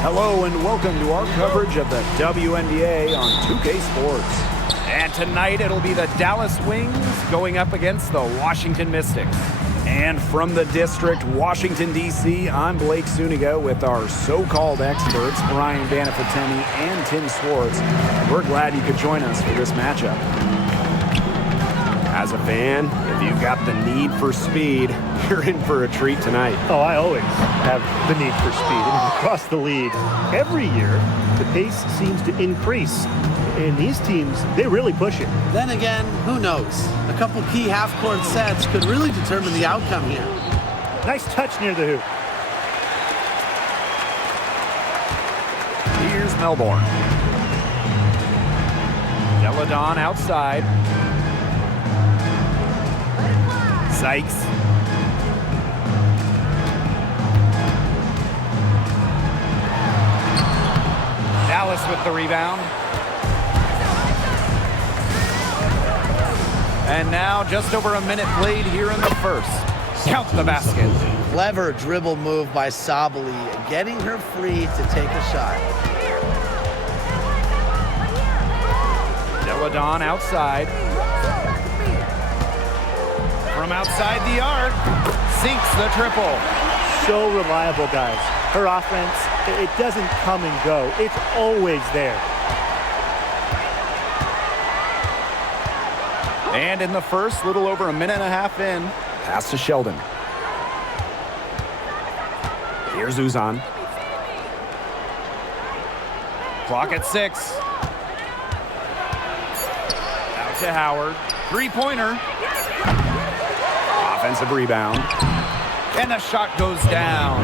Hello and welcome to our coverage of the WNBA on 2K Sports. And tonight it'll be the Dallas Wings going up against the Washington Mystics. And from the district, Washington, D.C., I'm Blake Suniga with our so-called experts, Brian Banafitemi and Tim Swartz. We're glad you could join us for this matchup. As a fan, if you've got the need for speed, you're in for a treat tonight. Oh, I always have the need for speed. I mean, across the league, every year, the pace seems to increase. And these teams, they really push it. Then again, who knows? A couple key half-court sets could really determine the outcome here. Nice touch near the hoop. Here's Melbourne. Deladon outside. Sykes. Dallas with the rebound. And now just over a minute played here in the first. Count the basket. Clever dribble move by Sabali, getting her free to take a shot. Deladon outside. From outside the arc, sinks the triple. So reliable, guys. Her offense, it doesn't come and go. It's always there. And in the first, little over a minute and a half in, pass to Sheldon. Here's Uzan. Clock at 6. Out to Howard. Three-pointer. Offensive rebound. And the shot goes down.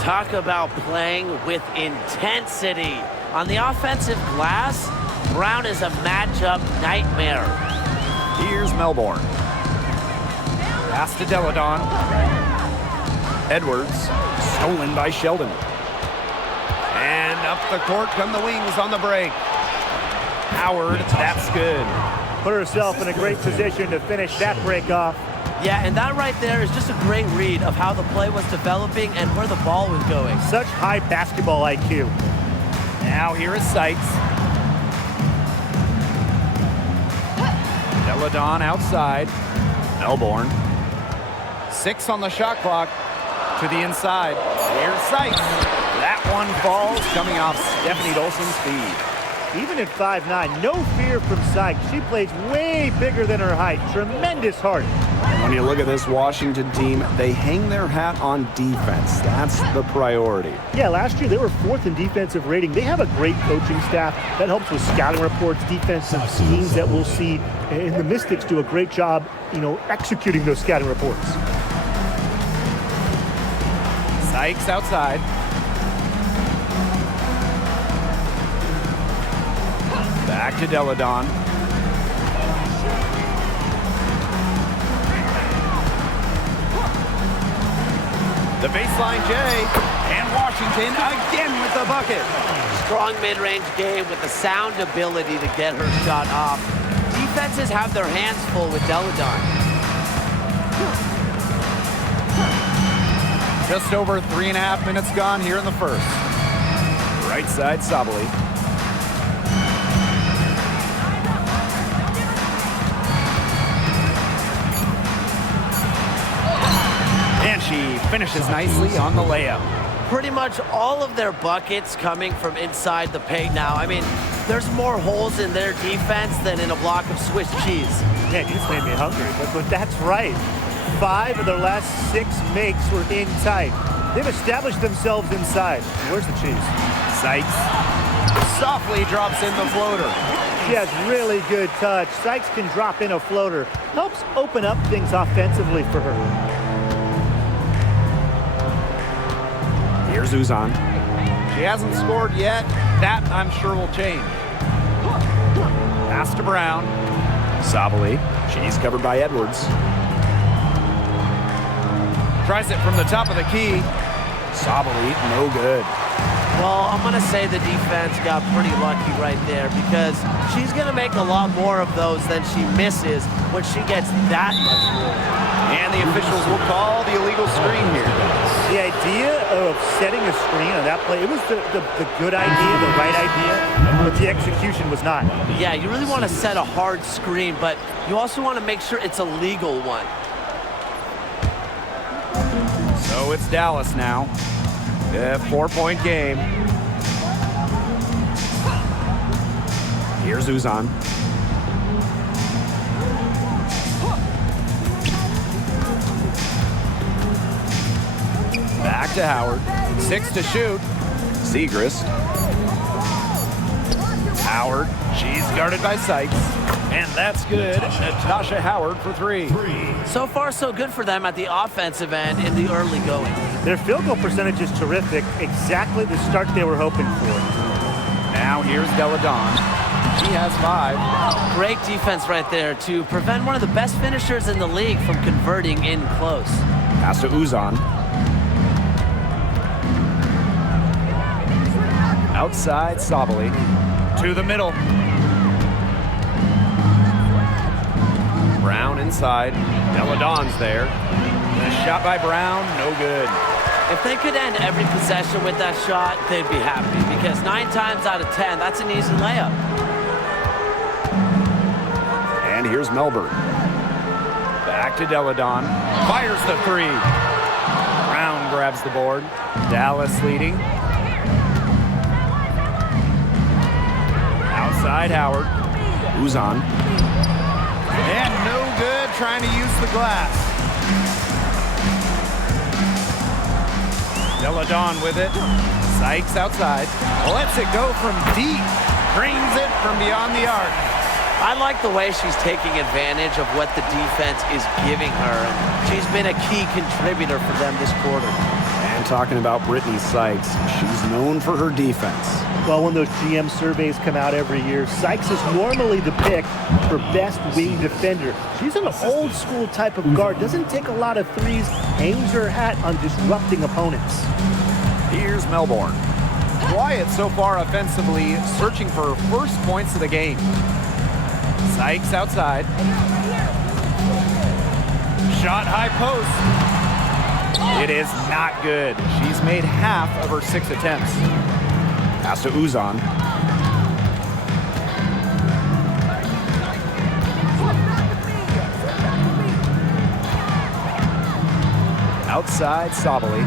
Talk about playing with intensity. On the offensive glass, Brown is a matchup nightmare. Here's Melbourne. Pass to Deladon. Edwards. Stolen by Sheldon. And up the court come the Wings on the break. Howard, that's good. Put herself in a great position to finish that break off. Yeah, and that right there is just a great read of how the play was developing and where the ball was going. Such high basketball IQ. Now here is Sykes. Deladon outside. Melbourne. 6 on the shot clock. To the inside. Here's Sykes. That one falls, coming off Stephanie Dolson's feed. Even at 5'9", no fear from Sykes. She plays way bigger than her height. Tremendous heart. When you look at this Washington team, they hang their hat on defense. That's the priority. Yeah, last year they were 4th in defensive rating. They have a great coaching staff that helps with scouting reports, defensive schemes that we'll see. And the Mystics do a great job, executing those scouting reports. Sykes outside. Back to Deladon. The baseline J, and Washington again with the bucket. Strong mid-range game with the sound ability to get her shot off. Defenses have their hands full with Deladon. Just over 3.5 minutes gone here in the first. Right side, Sabali. And she finishes nicely on the layup. Pretty much all of their buckets coming from inside the paint now. I mean, there's more holes in their defense than in a block of Swiss cheese. Man, you just made me hungry. But that's right. 5 of their last 6 makes were in tight. They've established themselves inside. Where's the cheese? Sykes softly drops in the floater. She has really good touch. Sykes can drop in a floater. Helps open up things offensively for her. Here's Uzan. She hasn't scored yet. That, I'm sure, will change. Pass to Brown. Sabali. She's covered by Edwards. Tries it from the top of the key. Sabali, no good. Well, I'm going to say the defense got pretty lucky right there because she's going to make a lot more of those than she misses when she gets that much room. And the officials will call the illegal screen here. Yeah, setting a screen on that play, it was the good idea, the right idea, but the execution was not. Yeah, you really want to set a hard screen, but you also want to make sure it's a legal one. So it's Dallas now. A 4-point game. Here's Uzan. Back to Howard. 6 to shoot. Segrist. Howard. She's guarded by Sykes. And that's good. Natasha Howard for 3. So far, so good for them at the offensive end in the early going. Their field goal percentage is terrific. Exactly the start they were hoping for. Now here's Deladon. She has 5. Great defense right there to prevent one of the best finishers in the league from converting in close. Pass to Uzan. Outside Sabali. To the middle. Brown inside. Deladon's there. The shot by Brown, no good. If they could end every possession with that shot, they'd be happy because 9 times out of 10, that's an easy layup. And here's Melbourne. Back to Deladon. Fires the 3. Brown grabs the board. Dallas leading. Outside Howard. Uzan. And no good trying to use the glass. Deladon with it. Sykes outside. Lets it go from deep. Drains it from beyond the arc. I like the way she's taking advantage of what the defense is giving her. And she's been a key contributor for them this quarter. And talking about Brittany Sykes, she's known for her defense. Well, when those GM surveys come out every year, Sykes is normally the pick for best wing defender. She's an old school type of guard, doesn't take a lot of threes, hangs her hat on disrupting opponents. Here's Melbourne. Quiet so far offensively, searching for her first points of the game. Sykes outside. Shot high post. It is not good. She's made half of her 6 attempts. Pass to Uzan. Outside Sabali.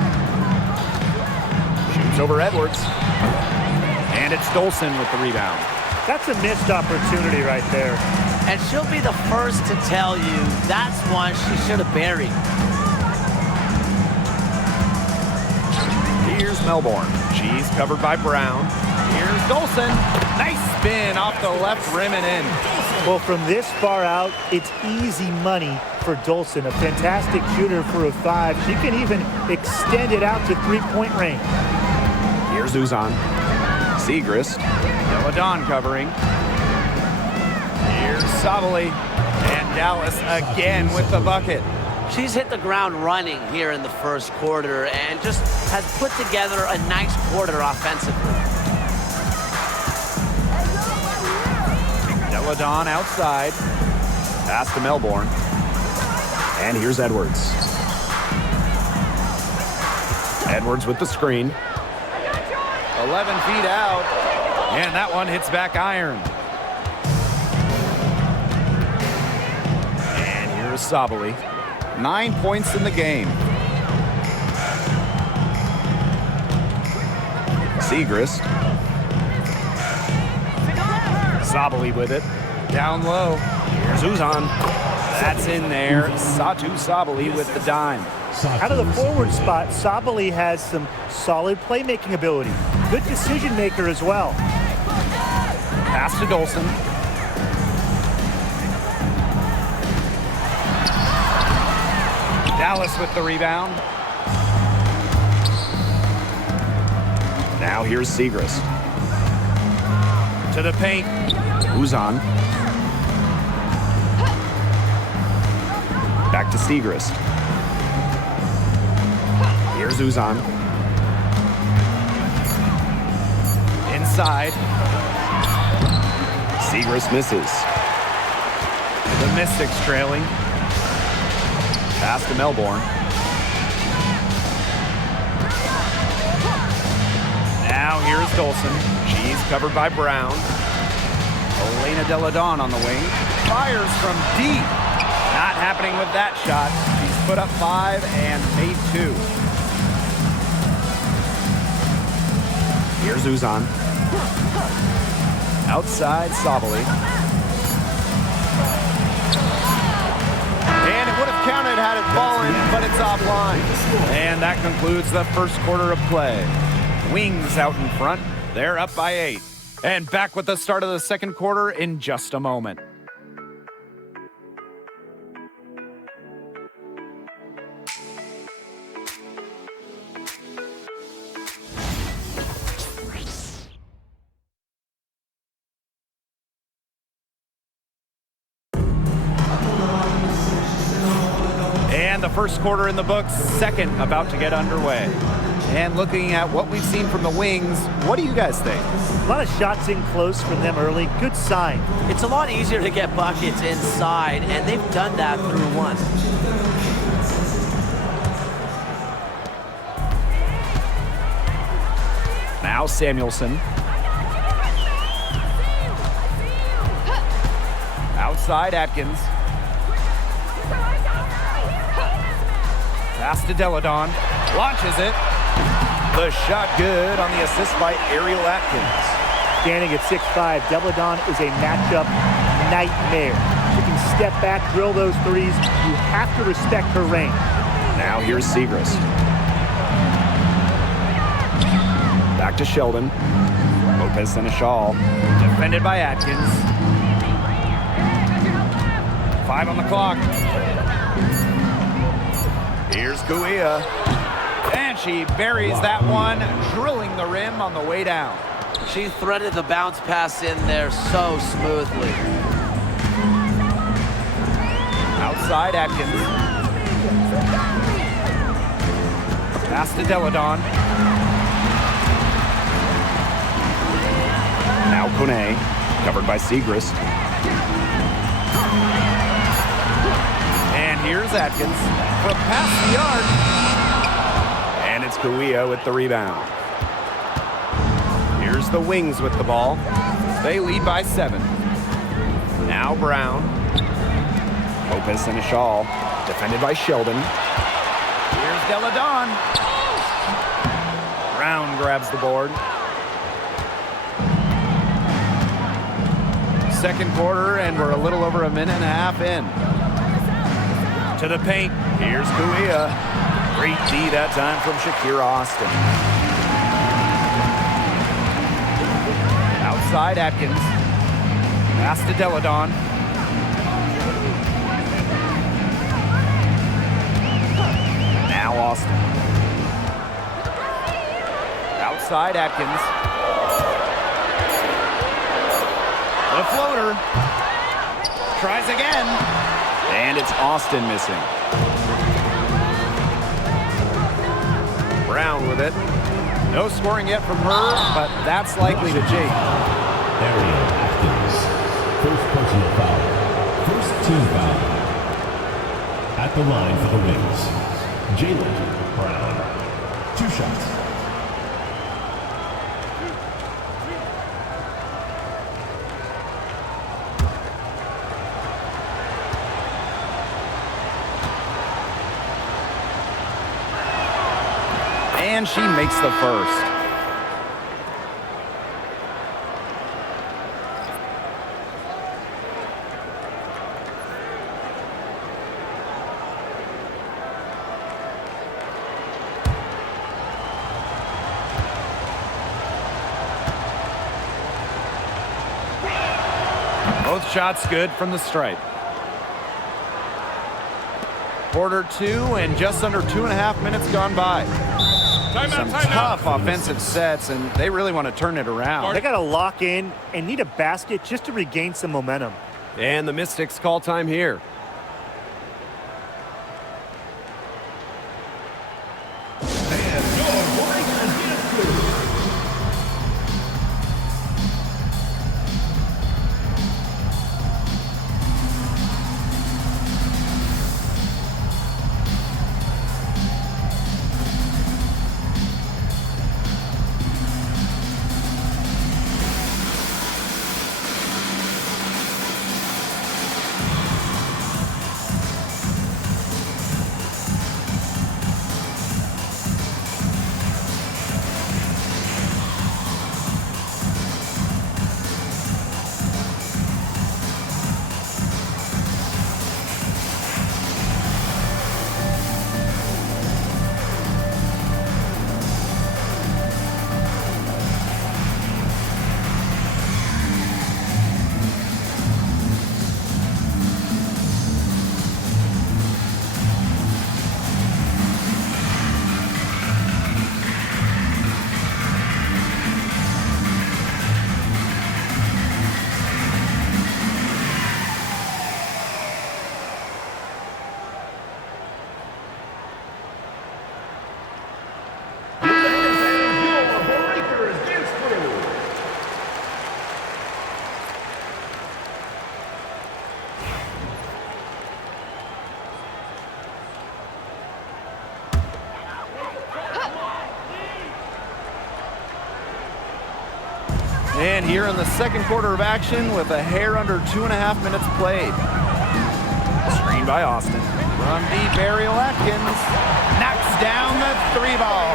Shoots over Edwards. And it's Dolson with the rebound. That's a missed opportunity right there. And she'll be the first to tell you that's one she should have buried. Here's Melbourne. She's covered by Brown. Here's Dolson. Nice spin off the left rim and in. Well, from this far out, it's easy money for Dolson. A fantastic shooter for a 5. She can even extend it out to 3-point range. Here's Uzan. Segrist. Deladon covering. Here's Sabali. And Dallas again with the bucket. She's hit the ground running here in the first quarter and just has put together a nice quarter offensively. Deladon outside. Pass to Melbourne. And here's Edwards. Edwards with the screen. 11 feet out. And that one hits back iron. And here's Sabali. 9 points in the game. Segrist. Sabali with it. Down low. Here's Uzan. That's in there. Satu Sabali with the dime. Out of the forward spot, Sabali has some solid playmaking ability. Good decision maker as well. Pass to Dolson. Dallas with the rebound. Now here's Segrist. To the paint. Uzan. Back to Segrist. Here's Uzan. Inside. Segrist misses. The Mystics trailing. Pass to Melbourne. Now here's Dolson. She's covered by Brown. Elena Deladon on the wing. Fires from deep. Not happening with that shot. She's put up 5 and made 2. Here's Uzan. Outside Savali. And it would have counted had it fallen, but it's offline. And that concludes the first quarter of play. Wings out in front. They're up by 8. And back with the start of the second quarter in just a moment. And the first quarter in the books, second about to get underway. And looking at what we've seen from the Wings, what do you guys think? A lot of shots in close from them early. Good sign. It's a lot easier to get buckets inside, and they've done that through one. Now Samuelson. Outside Atkins. Pass to Deladon. Launches it. The shot good on the assist by Ariel Atkins. Standing at 6'5", Deladon is a matchup nightmare. She can step back, drill those threes. You have to respect her range. Now here's Segrist. Back to Sheldon. Lopez Seneschal. Defended by Atkins. 5 on the clock. Here's Guia. And she buries that one, drilling the rim on the way down. She threaded the bounce pass in there so smoothly. Outside Atkins. Pass to Deladon. Now Kone, covered by Segrist. And here's Atkins from past the arc. And it's Guia with the rebound. Here's the Wings with the ball. They lead by 7. Now Brown. Lopez Seneschal, defended by Sheldon. Here's Deladon. Brown grabs the board. Second quarter, and we're a little over a minute and a half in. To the paint. Here's Guia. Great D that time from Shakira Austin. Outside Atkins. Pass to Deladon. Now Austin. Outside Atkins. The floater. Tries again. And it's Austin missing. Brown with it. No scoring yet from her, but that's likely to change. Ariel Atkins. First personal foul. First team foul. At the line for the Wings, Jaylen Brown. 2 shots. And she makes the first. Both shots good from the stripe. Quarter 2 and just under 2.5 minutes gone by. Some tough offensive sets, and they really want to turn it around. They got to lock in and need a basket just to regain some momentum. And the Mystics call time here. And here in the second quarter of action with a hair under 2.5 minutes played. Screen by Austin. From deep, Ariel Atkins knocks down the 3-ball.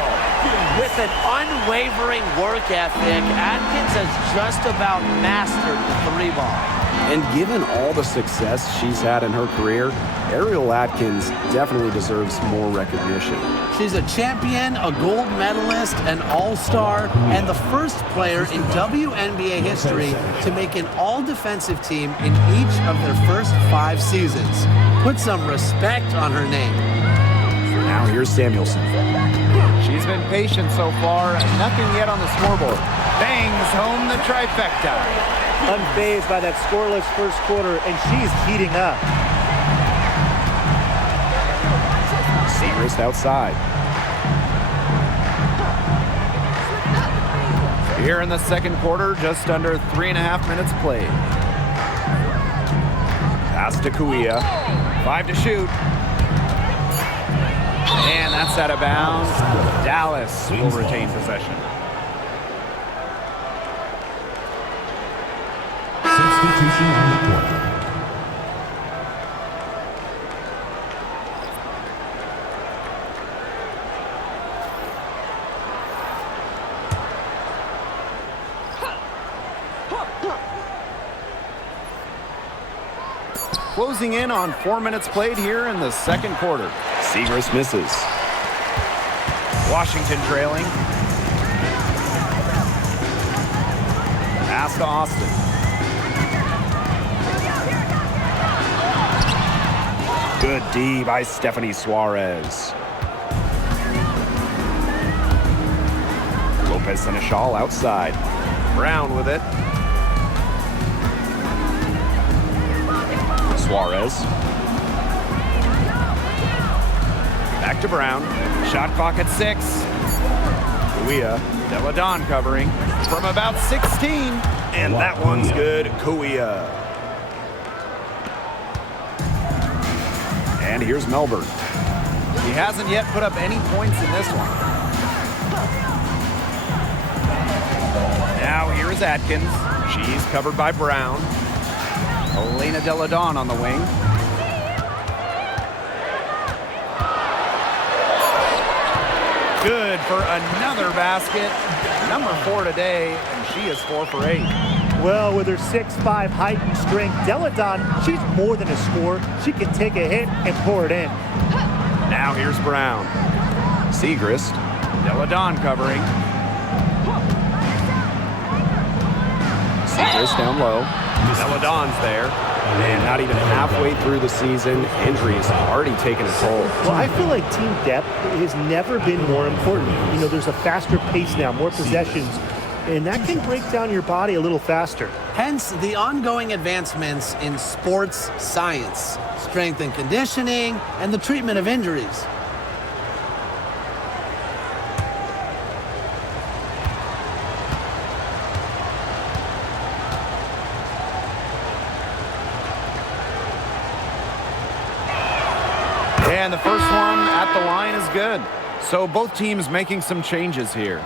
With an unwavering work ethic, Atkins has just about mastered the 3-ball. And given all the success she's had in her career, Ariel Atkins definitely deserves more recognition. She's a champion, a gold medalist, an all-star, and the first player in WNBA history to make an all-defensive team in each of their first 5 seasons. Put some respect on her name. Now here's Samuelson. She's been patient so far, nothing yet on the scoreboard. Bangs home the trifecta. Unfazed by that scoreless first quarter, and she's heating up. Segrist outside. Here in the second quarter, just under 3.5 minutes played. Pass to Kuia. 5 to shoot. And that's out of bounds. Dallas will retain possession. Substitution on the court. Closing in on 4 minutes played here in the second quarter. Segrist misses. Washington trailing. Pass to Austin. Good D by Stephanie Suarez. Lopez Seneschal outside. Brown with it. Suarez. Back to Brown. Shot clock at 6. Kuia. Deladon covering from about 16. And that one's good. Kuia. And here's Melbourne. He hasn't yet put up any points in this one. Now here is Atkins. She's covered by Brown. Elena Deladon on the wing. Good for another basket. Number 4 today, and she is 4 for 8. Well, with her 6'5" height and strength, Deladon, she's more than a scorer. She can take a hit and pour it in. Now here's Brown. Segrist. Deladon covering. Segrist down low. Deladon's there. And not even halfway through the season, injuries have already taken a toll. Well, I feel like team depth has never been more important. You know, there's a faster pace now, more possessions, and that can break down your body a little faster. Hence the ongoing advancements in sports science, strength and conditioning, and the treatment of injuries. And the first one at the line is good. So both teams making some changes here.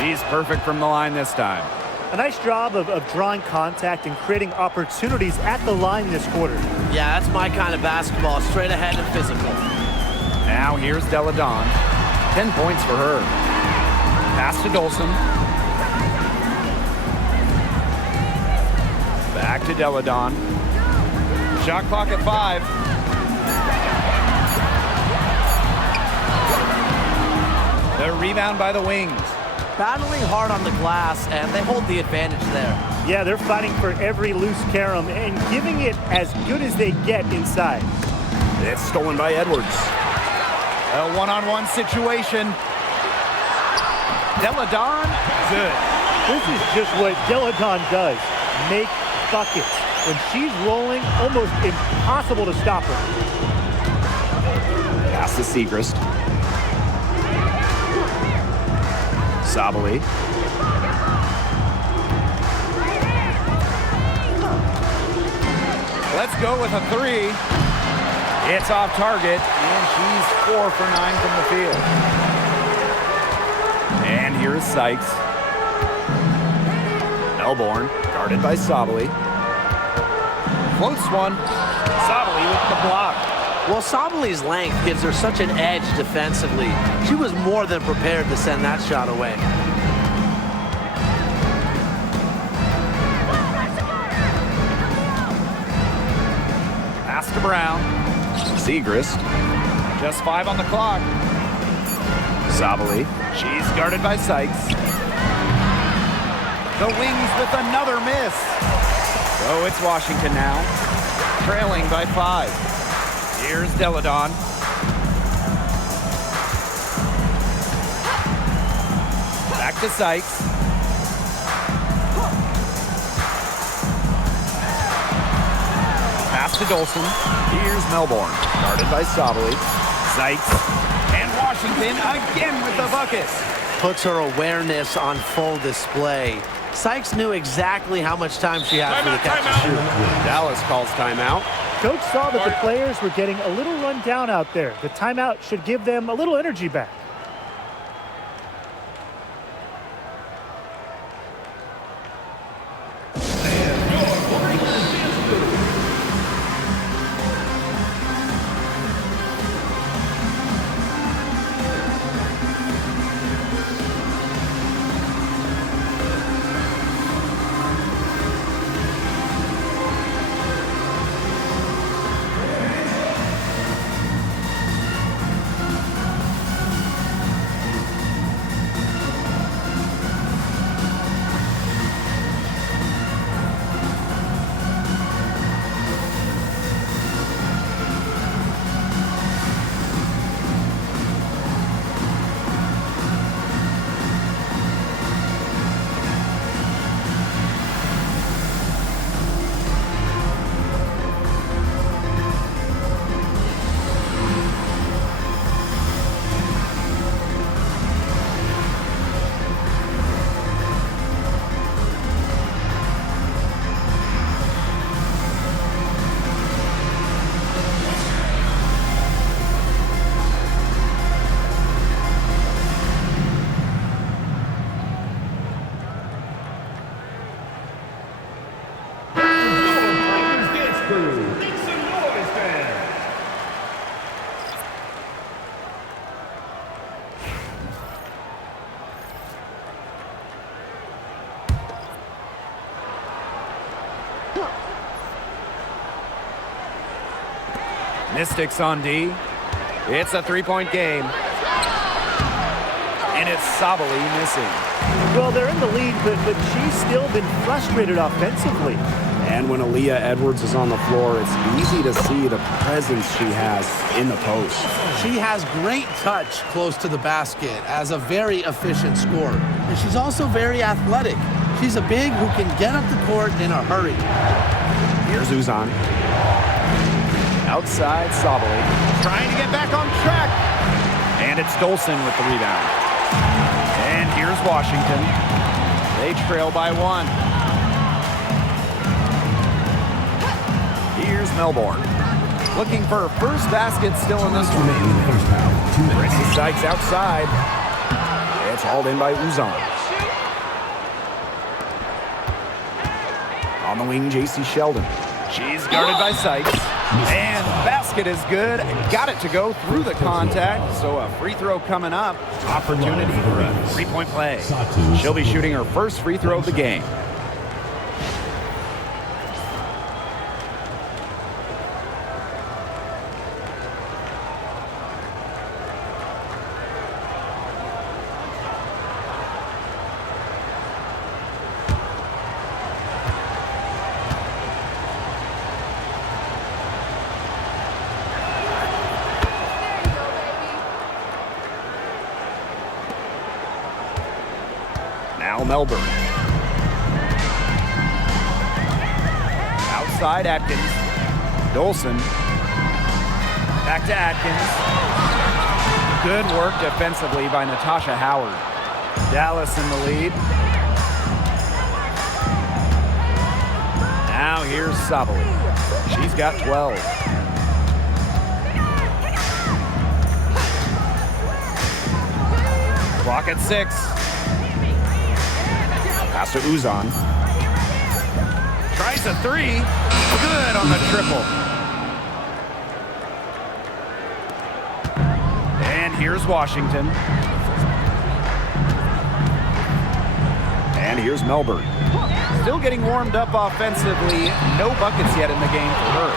He's perfect from the line this time. A nice job of drawing contact and creating opportunities at the line this quarter. Yeah, that's my kind of basketball, straight ahead and physical. Now here's Deladon. 10 points for her. Pass to Dolson. Back to Deladon. Shot clock at 5. The rebound by the wings. Battling hard on the glass, and they hold the advantage there. Yeah, they're fighting for every loose carom and giving it as good as they get inside. It's stolen by Edwards. A one-on-one situation. Deladon, good. This is just what Deladon does, make buckets. When she's rolling, almost impossible to stop her. Pass to Segrist. Sabali. Let's go with a three. It's off target, and she's 4 for 9 from the field. And here's Sykes. Melbourne, guarded by Sabali. Floats one. Sabali with the block. Well, Sabali's length gives her such an edge defensively. She was more than prepared to send that shot away. Pass to Brown. Segrist. Just 5 on the clock. Sabali. She's guarded by Sykes. The Wings with another miss. So it's Washington now, trailing by 5. Here's Deladon. Back to Sykes. Pass to Dolson. Here's Melbourne, guarded by Sabali. Sykes. And Washington again with the bucket. Puts her awareness on full display. Sykes knew exactly how much time she had for the catch and shoot. Dallas calls timeout. Coach saw that the players were getting a little run down out there. The timeout should give them a little energy back. Mystics on D. It's a three-point game. And it's Sabali missing. Well, they're in the lead, but she's still been frustrated offensively. And when Aaliyah Edwards is on the floor, it's easy to see the presence she has in the post. She has great touch close to the basket as a very efficient scorer. And she's also very athletic. She's a big who can get up the court in a hurry. Here's Uzan. Outside, Sabali trying to get back on track. And it's Dolson with the rebound. And here's Washington. They trail by 1. Here's Melbourne. Looking for her first basket still in this one. Brings Sykes outside. It's hauled in by Uzan. On the wing, J.C. Sheldon. She's guarded by Sykes. And basket is good. Got it to go through the contact. So a free throw coming up. Opportunity for a three-point play. She'll be shooting her first free throw of the game. Now Melbourne. Outside Atkins. Dolson. Back to Atkins. Good work defensively by Natasha Howard. Dallas in the lead. Now here's Sabali. She's got 12. Clock at 6. Pass to Uzan. Tries a 3. Good on the triple. And here's Washington. And here's Melbourne. Still getting warmed up offensively. No buckets yet in the game for her.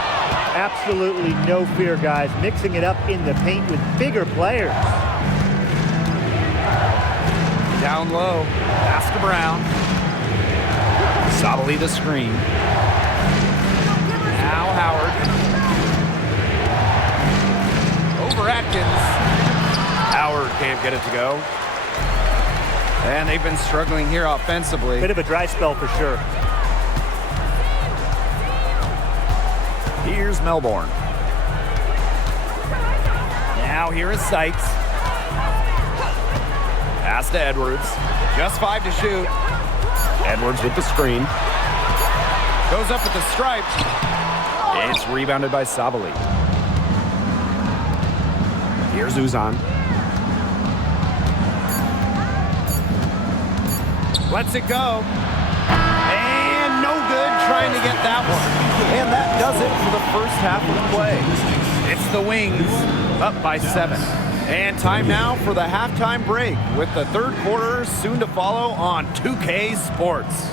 Absolutely no fear, guys. Mixing it up in the paint with bigger players. Down low. Pass to Brown. Sabali the screen. Now Howard. Over Atkins. Howard can't get it to go. And they've been struggling here offensively. Bit of a dry spell for sure. Here's Melbourne. Now here is Sykes. Pass to Edwards. Just 5 to shoot. Edwards with the screen. Goes up with the stripe. It's rebounded by Sabali. Here's Uzan. Lets it go. And no good trying to get that one. And that does it for the first half of the play. It's the Wings up by 7. And time now for the halftime break with the third quarter soon to follow on 2K Sports.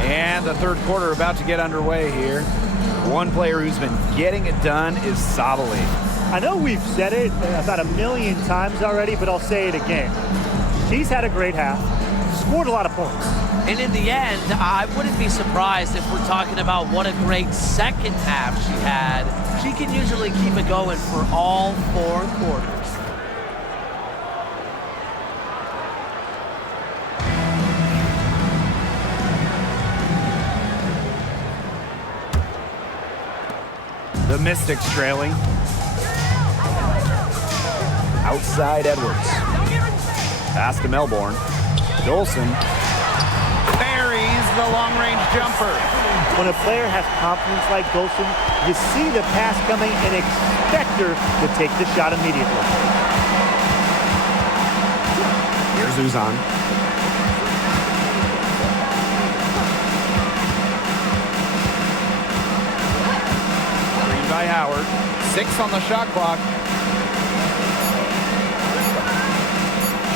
And the third quarter about to get underway here. One player who's been getting it done is Sabali. I know we've said it about 1,000,000 times already, but I'll say it again. She's had a great half, scored a lot of points. And in the end, I wouldn't be surprised if we're talking about what a great second half she had. She can usually keep it going for all 4 quarters. The Mystics trailing. Outside Edwards. Pass to Melbourne. Dolson buries the long-range jumper. When a player has confidence like Dolson, you see the pass coming and expect her to take the shot immediately. Here's Uzan. Screen by Howard. 6 on the shot clock.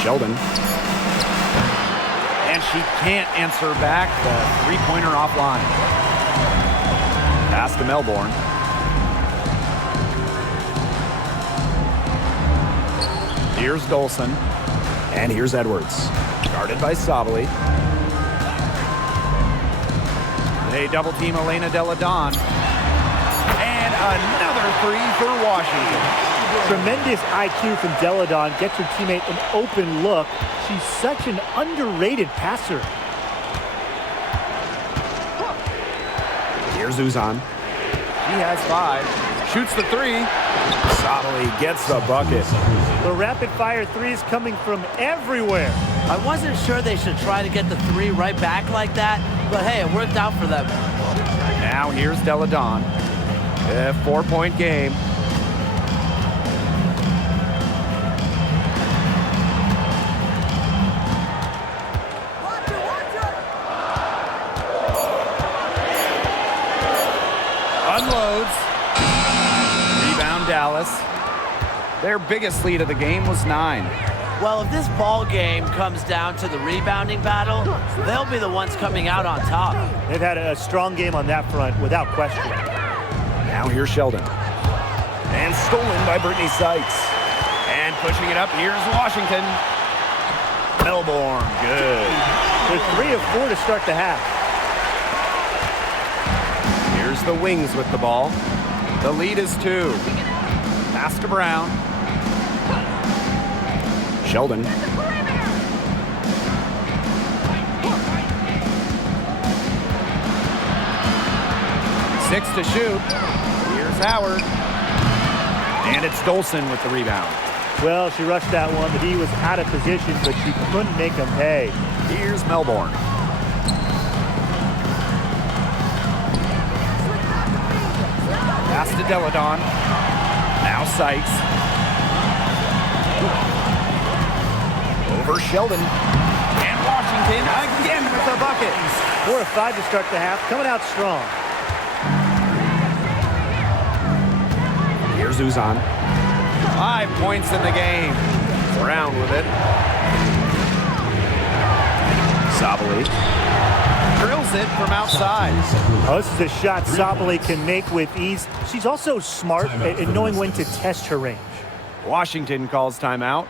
Sheldon. And she can't answer back the three-pointer offline. Pass to Melbourne. Here's Dolson. And here's Edwards. Guarded by Sabali. They double-team Elena Deladon. And another 3 for Washington. Tremendous IQ from Deladon. Gets her teammate an open look. She's such an underrated passer. Here's Uzan. She has 5. Shoots the 3. Sabali gets the bucket. The rapid-fire threes coming from everywhere. I wasn't sure they should try to get the 3 right back like that, but hey, it worked out for them. Now here's Deladon. A 4-point game. Unloads. Rebound Dallas. Their biggest lead of the game was 9. Well, if this ball game comes down to the rebounding battle, they'll be the ones coming out on top. They've had a strong game on that front, without question. Now here's Sheldon. And stolen by Brittany Sykes. And pushing it up, here's Washington. Melbourne, good. They're 3 of 4 to start the half. Here's the Wings with the ball. The lead is 2. Pass to Brown. Sheldon. 6 to shoot. Here's Howard. And it's Dolson with the rebound. Well, she rushed that one, but he was out of position, but she couldn't make him pay. Here's Melbourne. Pass to Deladon. Now Sykes. Over Sheldon. And Washington again with the bucket. 4 of 5 to start the half, coming out strong. Here's Uzan. 5 points in the game. Brown with it. Sabali drills it from outside. Oh, this is a shot Sabali can make with ease. She's also smart at knowing when to test her range. Washington calls timeout.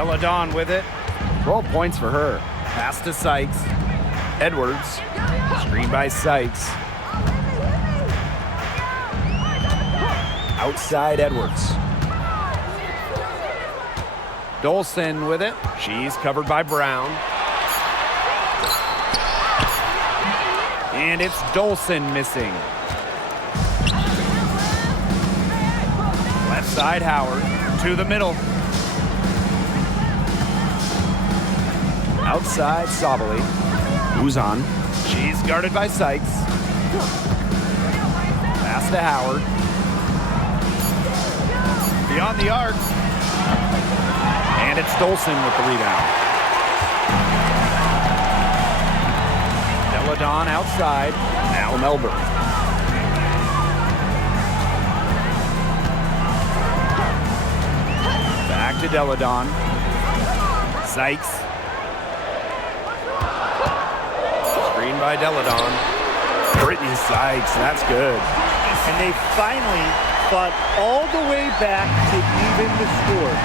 Deladon with it. 12 points for her. Pass to Sykes. Edwards. Screen by Sykes. Outside Edwards. Dolson with it. She's covered by Brown. And it's Dolson missing. Left side Howard to the middle. Outside Sabali. Uzan. She's guarded by Sykes. Pass to Howard. Beyond the arc. And it's Dolson with the rebound. Deladon outside. Now Melbourne. Back to Deladon. Sykes. Screen by Deladon. Brittany Sykes, that's good. And they finally fought all the way back to even the score.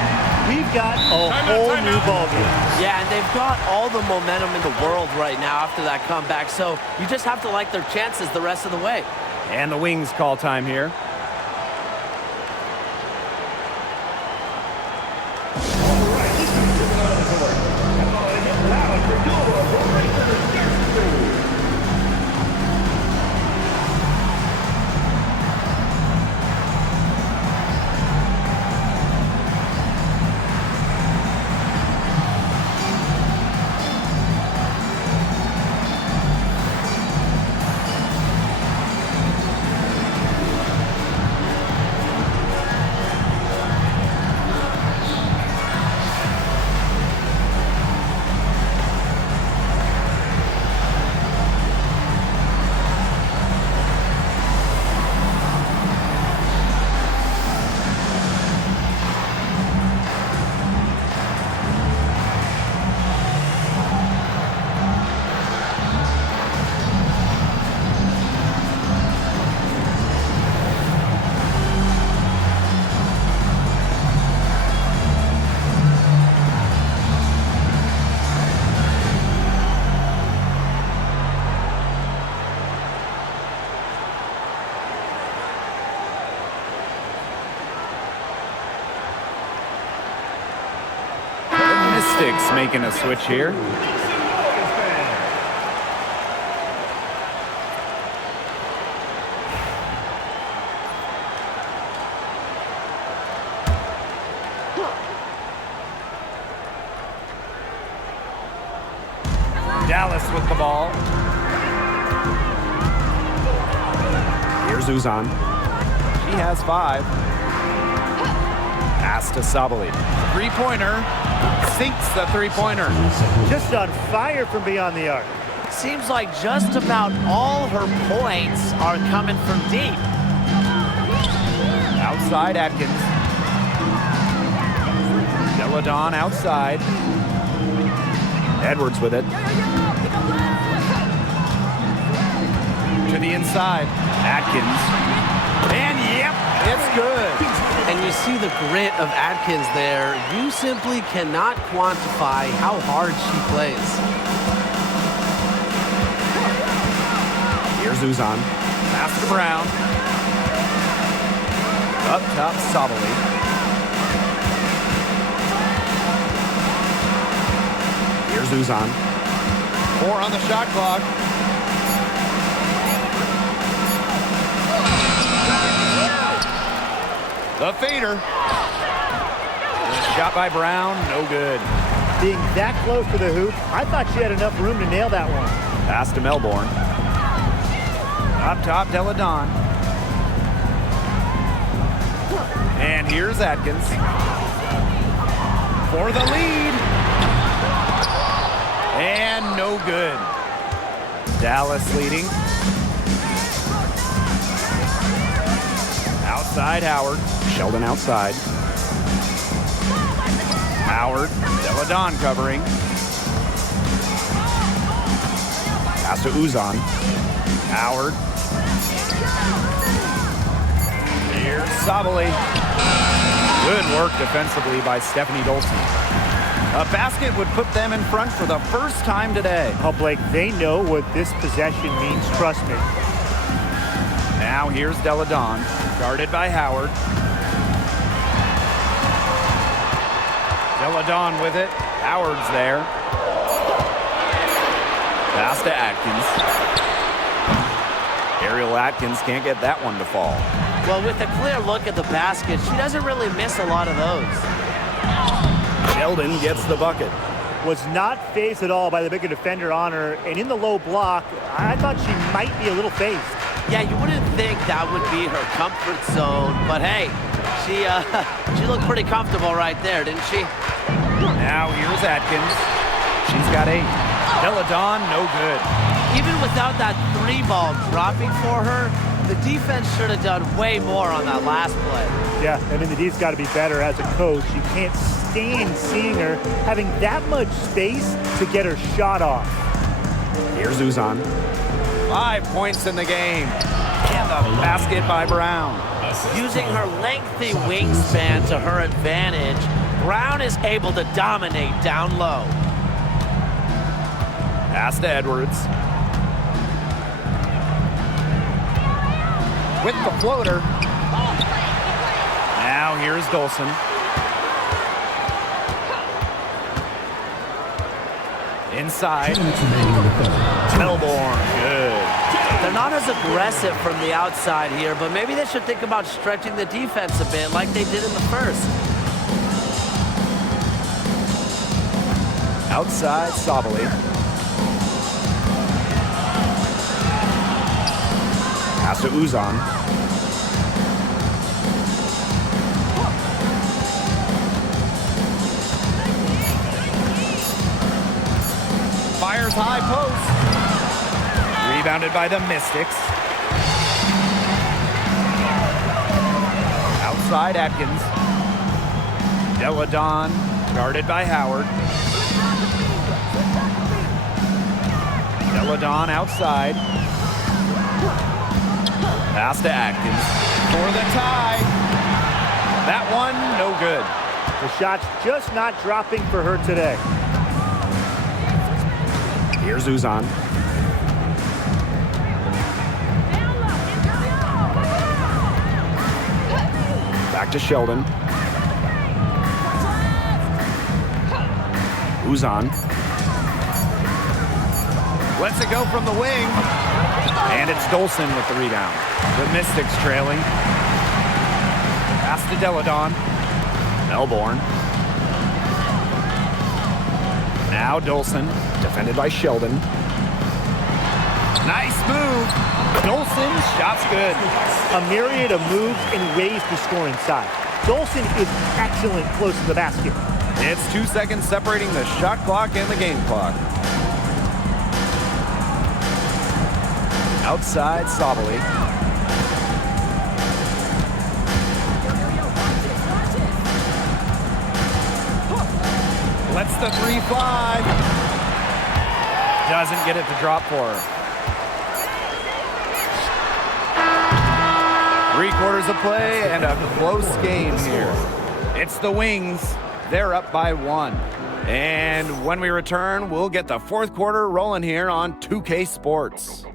We've got a whole new ballgame. Yeah, and they've got all the momentum in the world right now after that comeback, so you just have to like their chances the rest of the way. And the Wings call time here. Mystics making a switch here. Dallas with the ball. Here's Uzan. She has 5. Pass to Sabali. Three-pointer. Sinks the three-pointer. Just on fire from beyond the arc. Seems like just about all her points are coming from deep. Outside Atkins. Deladon outside. Edwards with it. To the inside. Atkins. And yep, it's good. And you see the grit of Atkins there. You simply cannot quantify how hard she plays. Here's Uzan. Pass to Brown. Up top, Sabali. Here's Uzan. 4 on the shot clock. The fader. Shot by Brown, no good. Being that close to the hoop, I thought she had enough room to nail that one. Pass to Melbourne. Up top, Deladon. And here's Atkins. For the lead. And no good. Dallas leading. Outside Howard. Sheldon outside. Howard. Deladon covering. Pass to Uzan. Howard. Here's Sabali. Good work defensively by Stephanie Dolson. A basket would put them in front for the first time today. Oh, Blake, they know what this possession means, trust me. Now here's Deladon, guarded by Howard. Deladon with it. Howard's there. Pass to Atkins. Ariel Atkins can't get that one to fall. Well, with a clear look at the basket, she doesn't really miss a lot of those. Sheldon gets the bucket. Was not phased at all by the bigger defender on her, and in the low block, I thought she might be a little phased. Yeah, you wouldn't think that would be her comfort zone, but hey, she looked pretty comfortable right there, didn't she? Now here's Atkins. She's got 8. Deladon, no good. Even without that 3 ball dropping for her, the defense should have done way more on that last play. Yeah, I mean, the D's got to be better as a coach. You can't stand seeing her having that much space to get her shot off. Here's Uzan. 5 points in the game. And the basket by Brown. Using her lengthy wingspan to her advantage, Brown is able to dominate down low. Pass to Edwards. With the floater. Now here's Dolson. Inside. Melbourne, good. They're not as aggressive from the outside here, but maybe they should think about stretching the defense a bit like they did in the first. Outside, Sabali. Pass to Uzan. Fires high post. Rebounded by the Mystics. Outside Atkins. Deladon, guarded by Howard. Deladon outside. Pass to Atkins for the tie. That one, no good. The shot's just not dropping for her today. Here's Uzan. Back to Sheldon. Who's on? Lets it go from the wing. And it's Dolson with the rebound. The Mystics trailing. Pass to Deladon. Melbourne. Now Dolson, defended by Sheldon. Nice move. Dolson, shot's good. A myriad of moves and ways to score inside. Dolson is excellent close to the basket. It's 2 seconds separating the shot clock and the game clock. Outside, Sabali. Lets the 3 fly. Doesn't get it to drop for her. 3/4 of play and a close game here. It's the Wings. They're up by 1. And when we return, we'll get the 4th quarter rolling here on 2K Sports.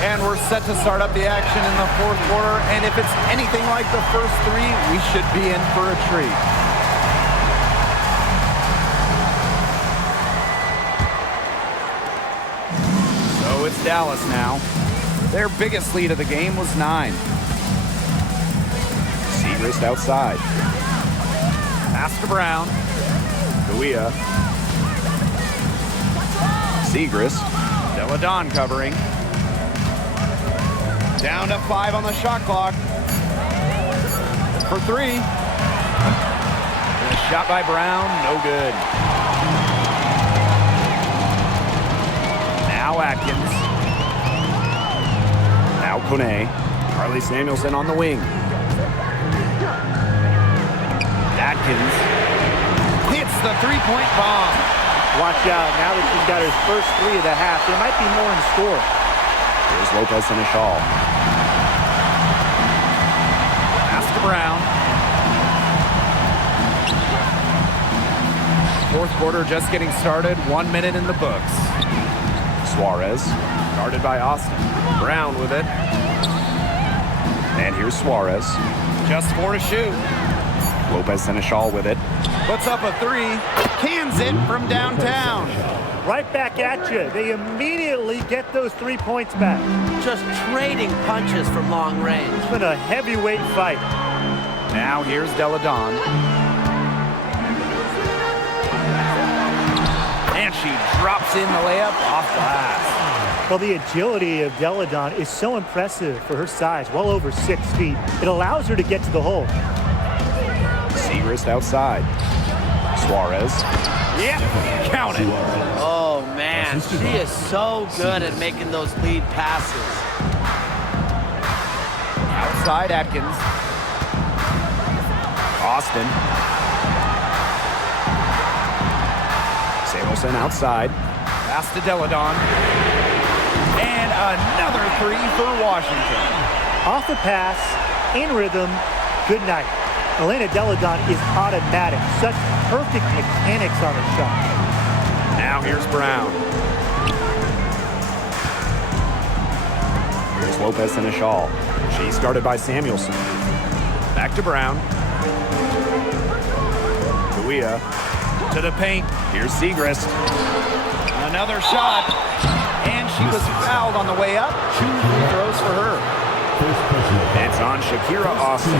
And we're set to start up the action in the 4th quarter. And if it's anything like the first 3, we should be in for a treat. So it's Dallas now. Their biggest lead of the game was 9. Segrist outside. Pass to Brown. Guia. Segrist. Deladon covering. Down to 5 on the shot clock. For 3. And a shot by Brown, no good. Now Atkins. Now Kone. Carly Samuelson on the wing. Atkins hits the 3-point bomb. Watch out, now that she's got her first 3 of the half, there might be more in store. Here's Lopez Seneschal. Pass to Brown. 4th quarter just getting started. 1 minute in the books. Suarez. Guarded by Austin. Brown with it. And here's Suarez. Just 4 to shoot. Lopez Seneschal with it. Puts up a 3. Cans it from downtown. Right back at you. They immediately get those 3 points back. Just trading punches from long range. It's been a heavyweight fight. Now here's Deladon. And she drops in the layup off glass. Well, the agility of Deladon is so impressive for her size, well over 6 feet. It allows her to get to the hole. Segrist outside. Suarez. Yeah, count it. Oh, man. She is so good at making those lead passes. Outside Atkins. Austin. Samuelson outside. Pass to Deladon. And another 3 for Washington. Off the pass, in rhythm, good night. Elena Deladon is automatic. Such perfect mechanics on her shot. Now here's Brown. Here's Lopez Seneschal. She's started by Samuelson. Back to Brown. Guia. To the paint. Here's Segrist. Another shot. And she was fouled on the way up. 2 free throws for her. It's on Shakira Austin.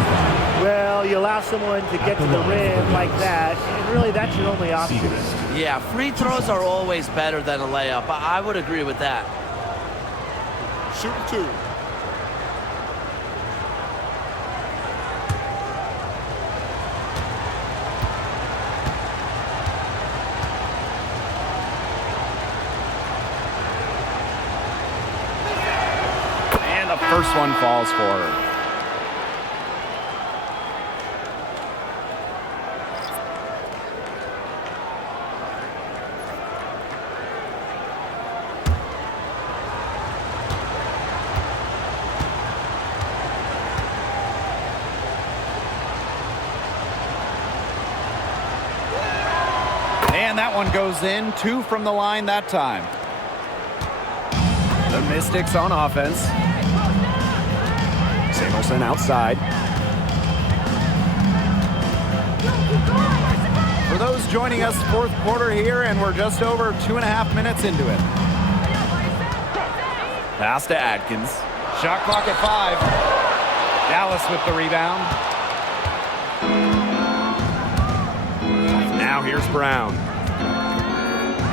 Well, you allow someone to get to the rim like that, and really that's your only option. Yeah, free throws are always better than a layup. I would agree with that. Shoot 2. First one falls for her. And that one goes in. 2 from the line that time. The Mystics on offense. Samuelson outside. For those joining us, fourth quarter here, and we're just over 2.5 minutes into it. Pass to Atkins. Shot clock at 5. Dallas with the rebound. Now here's Brown.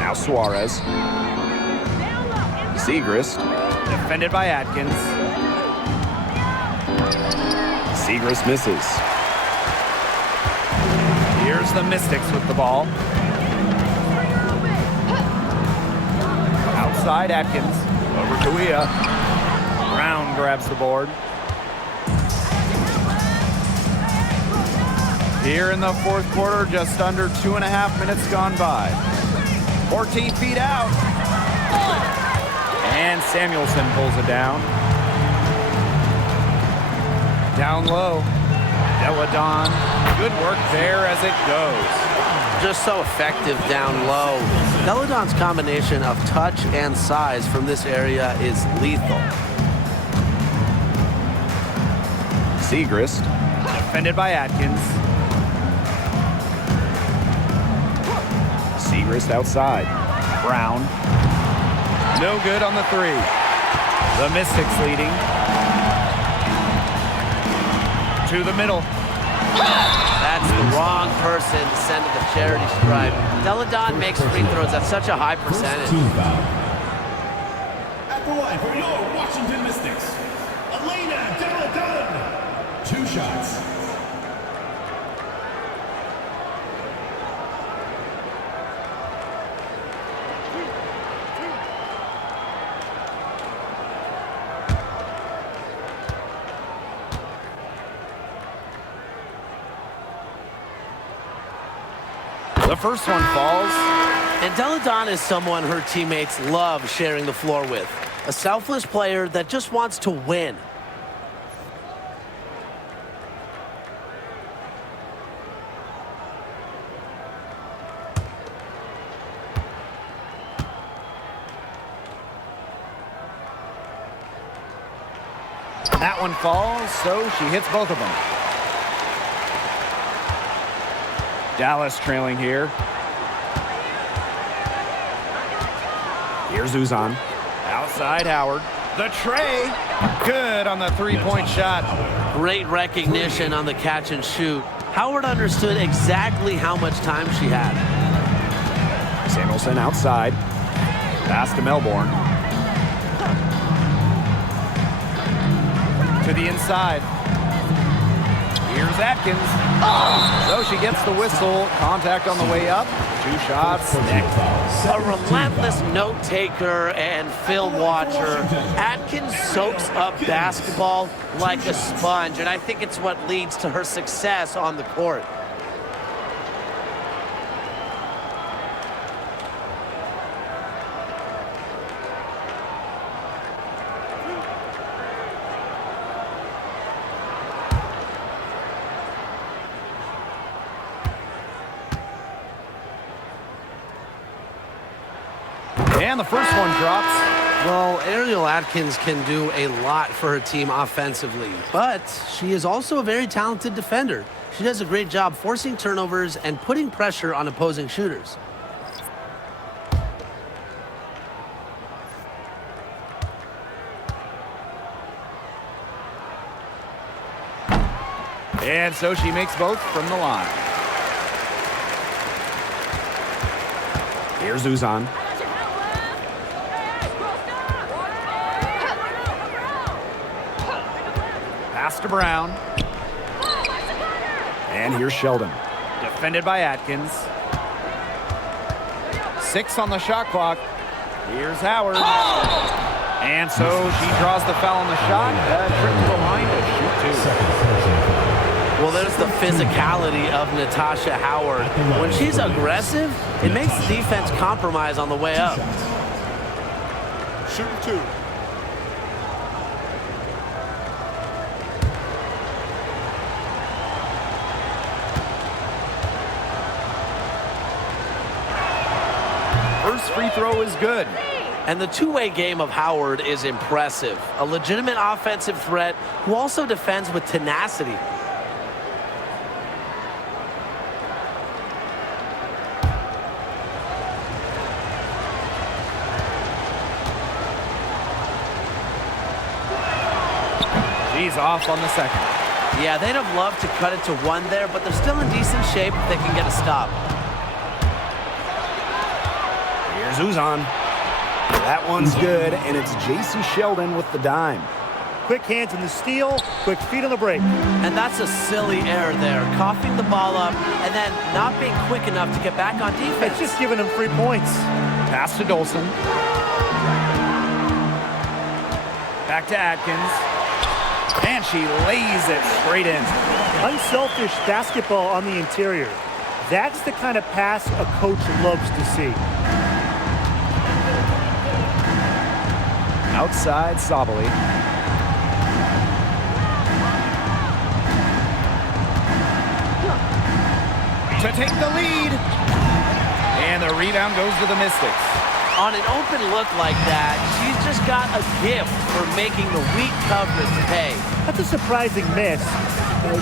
Now Suarez. Segrist. Defended by Atkins. Segrist misses. Here's the Mystics with the ball. Outside Atkins. Over to Ia. Brown grabs the board. Here in the fourth quarter, just under 2.5 minutes gone by. 14 feet out. And Samuelson pulls it down. Down low. Deladon. Good work there as it goes. Just so effective down low. Deladon's combination of touch and size from this area is lethal. Segrist. Defended by Atkins. Segrist outside. Brown. No good on the 3. The Mystics leading. To the middle. That's the wrong person to send to the charity stripe. Deladon makes free throws at such a high percentage. At the line for your Washington Mystics, Elena Deladon. 2 shots. The first one falls. And Deladon is someone her teammates love sharing the floor with. A selfless player that just wants to win. That one falls, so she hits both of them. Dallas trailing here. Here's Uzan. Outside Howard. The tray. Good on the 3-point shot. Great recognition on the catch and shoot. Howard understood exactly how much time she had. Samuelson outside. Pass to Melbourne. To the inside. Here's Atkins. So she gets the whistle. Contact on the way up. 2 shots. Next. A relentless note taker and film watcher. Atkins soaks up basketball like a sponge, and I think it's what leads to her success on the court. And the first one drops. Well, Ariel Atkins can do a lot for her team offensively, but she is also a very talented defender. She does a great job forcing turnovers and putting pressure on opposing shooters. And so she makes both from the line. Here's Uzan. Pass to Brown. And here's Sheldon. Defended by Atkins. 6 on the shot clock. Here's Howard. And so she draws the foul on the shot. Trip to the line to shoot 2. Well, there's the physicality of Natasha Howard. When she's aggressive, it makes the defense compromise on the way up. Shooting 2. first free throw is good. And the two-way game of Howard is impressive. A legitimate offensive threat who also defends with tenacity. He's off on the second. Yeah, they'd have loved to cut it to one there, but they're still in decent shape if they can get a stop. Here's Uzan. That one's good, and it's J.C. Sheldon with the dime. Quick hands in the steal, quick feet on the break. And that's a silly error there. Coughing the ball up and then not being quick enough to get back on defense. It's just giving them 3 points. Pass to Dolson. Back to Atkins. And she lays it straight in. Unselfish basketball on the interior. That's the kind of pass a coach loves to see. Outside Sabali. To take the lead. And the rebound goes to the Mystics. On an open look like that, she's just got a gift for making the weak coverage pay. That's a surprising miss.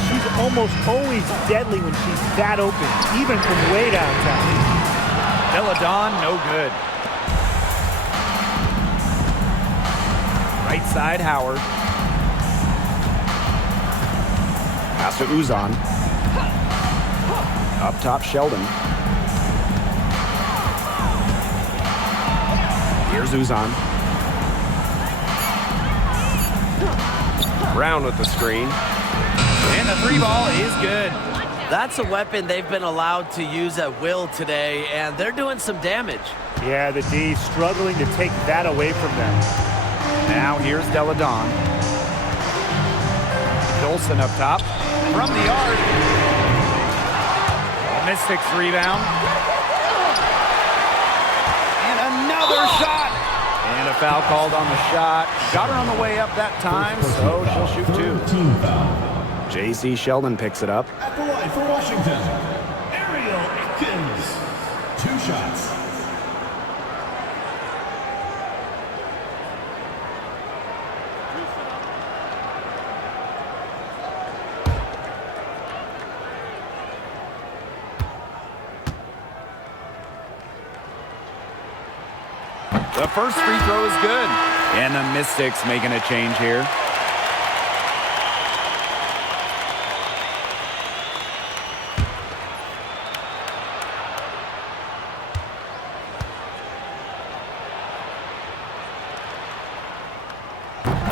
She's almost always deadly when she's that open, even from way downtown. Deladon, no good. Right side, Howard. Pass to Uzan. Up top, Sheldon. Here's Uzan. Brown with the screen. And the three ball is good. That's a weapon they've been allowed to use at will today, and they're doing some damage. Yeah, the D struggling to take that away from them. Now here's Deladon. Dolson up top. From the arc. Mystics rebound. And another shot. And a foul called on the shot. Got her on the way up that time, so she'll shoot two. Team foul. J.C. Sheldon picks it up. At the line for Washington, Ariel Atkins. 2 shots. The first free throw is good. And the Mystics making a change here.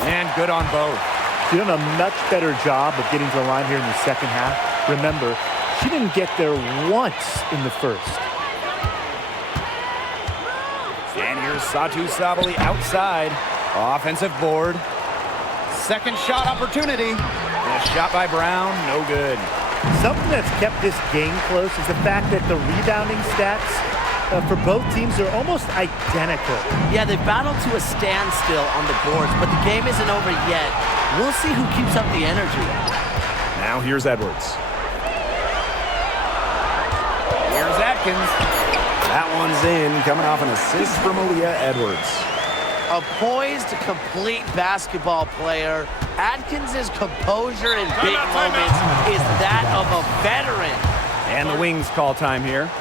And good on both. She's done a much better job of getting to the line here in the second half. Remember, she didn't get there once in the first. And here's Satu Sabali outside. Offensive board. Second shot opportunity. And a shot by Brown, no good. Something that's kept this game close is the fact that the rebounding stats for both teams are almost identical. Yeah, they've battled to a standstill on the boards, but the game isn't over yet. We'll see who keeps up the energy. Now here's Edwards. Here's Atkins. That one's in, coming off an assist from Aaliyah Edwards. A poised, complete basketball player. Atkins' composure in big moments is that of a veteran. And the Wings call time here.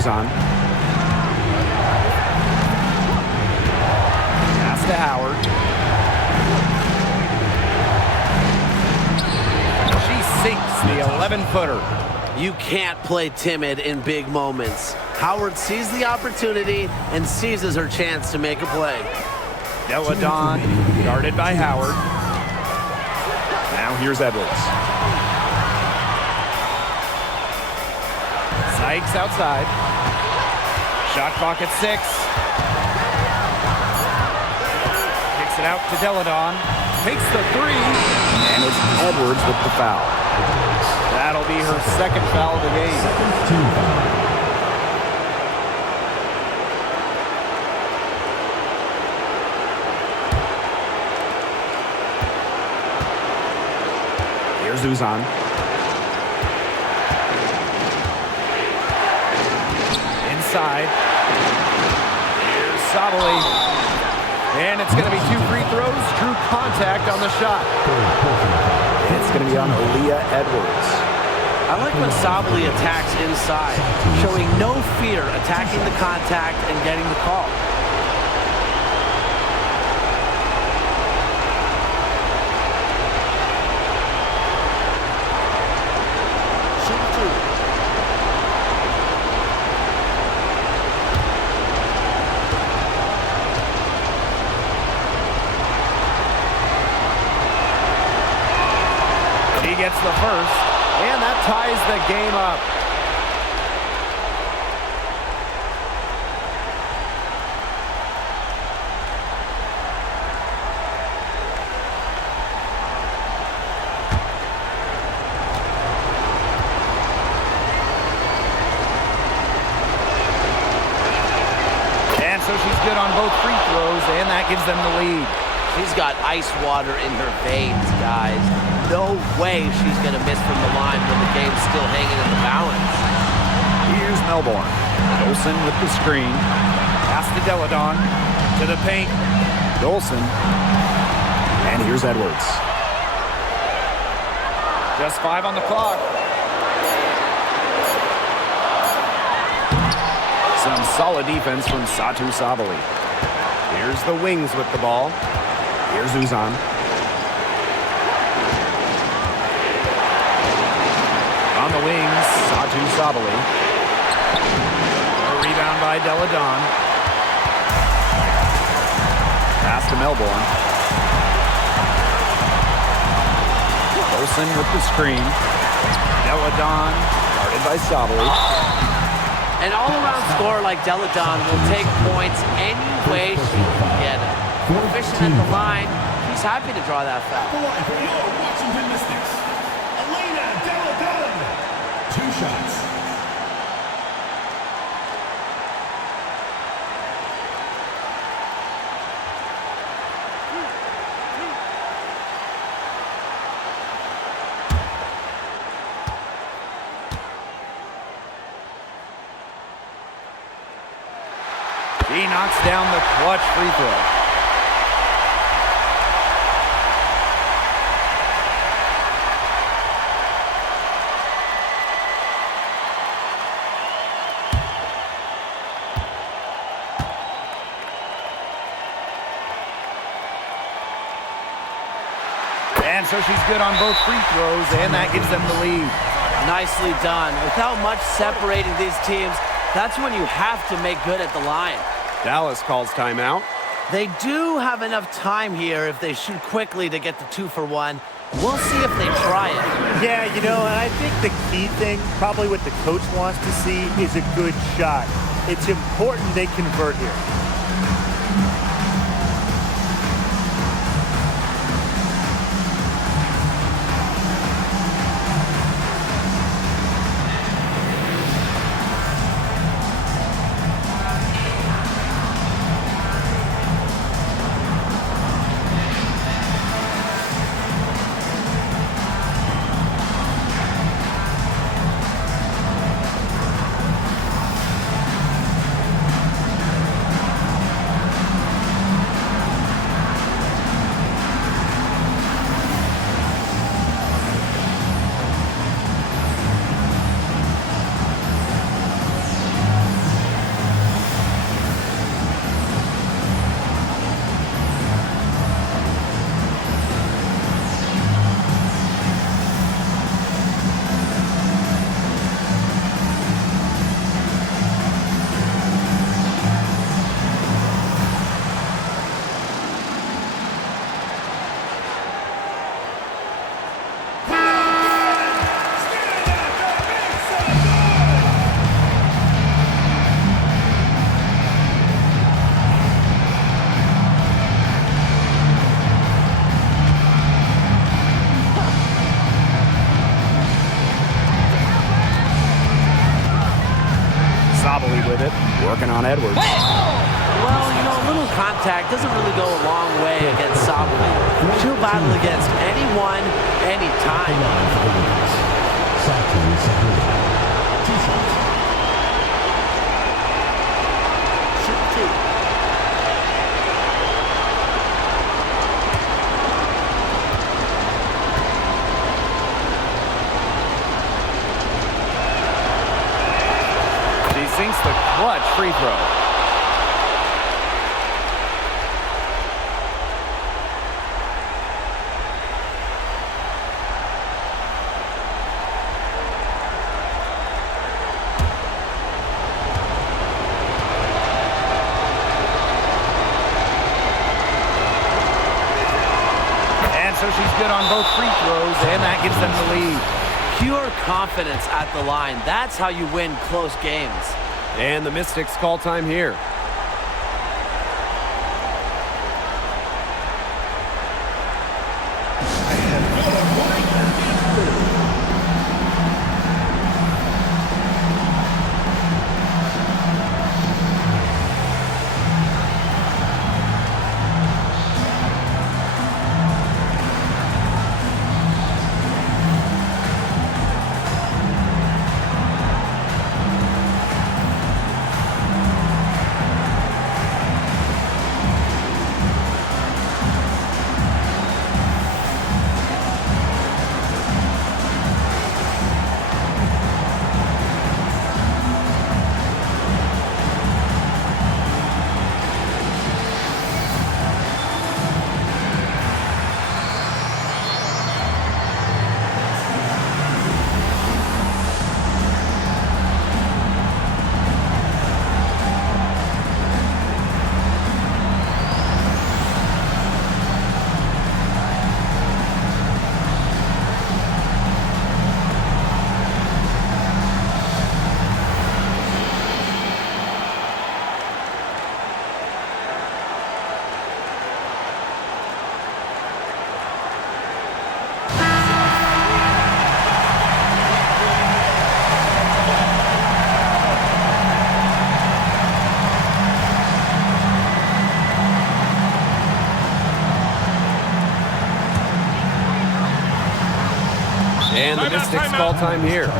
who's on. Pass to Howard. She sinks the 11-footer. You can't play timid in big moments. Howard sees the opportunity and seizes her chance to make a play. Deladon guarded by Howard. Now here's Edwards. Sykes outside. Shot clock at 6. Kicks it out to Deladon. Takes the 3. And it's Edwards with the foul. That'll be her second foul of the game. Team foul. Here's who's on. Inside. Here's Sabali. And it's going to be 2 free throws. Drew contact on the shot. It's going to be on Aaliyah Edwards. I like when Sabali attacks inside, showing no fear attacking the contact and getting the call. He gets the first, and that ties the game up. And so she's good on both free throws, and that gives them the lead. She's got ice water in her veins, guys. No way she's going to miss from the line when the game's still hanging in the balance. Here's Melbourne. Dolson with the screen. Pass to Deladon. To the paint. Dolson. And here's Edwards. Just 5 on the clock. Some solid defense from Satu Sabali. Here's the wings with the ball. Here's who's on. On the wings, Satu Sabali. A rebound by Deladon. Pass to Melbourne. Olsen with the screen. Deladon, guarded by Sabali. An all-around scorer like Deladon will take points any way she can get it. Efficient at the line, he's happy to draw that foul. The line for your Washington Mystics, Elena Deladon. 2 shots. He knocks down the clutch free throw. And so she's good on both free throws, and that gives them the lead. Nicely done. Without much separating these teams, that's when you have to make good at the line. Dallas calls timeout. They do have enough time here if they shoot quickly to get the 2 for 1. We'll see if they try it. Yeah, you know, and I think the key thing, probably what the coach wants to see, is a good shot. It's important they convert here. Working on Edwards. Well, you know, a little contact doesn't really go a long way against Sabali. She'll battle against anyone, anytime. She sinks the clutch free throw. So she's good on both free throws, and that gives them the lead. Pure confidence at the line. That's how you win close games. And the Mystics call time here. And the Mystics call time here.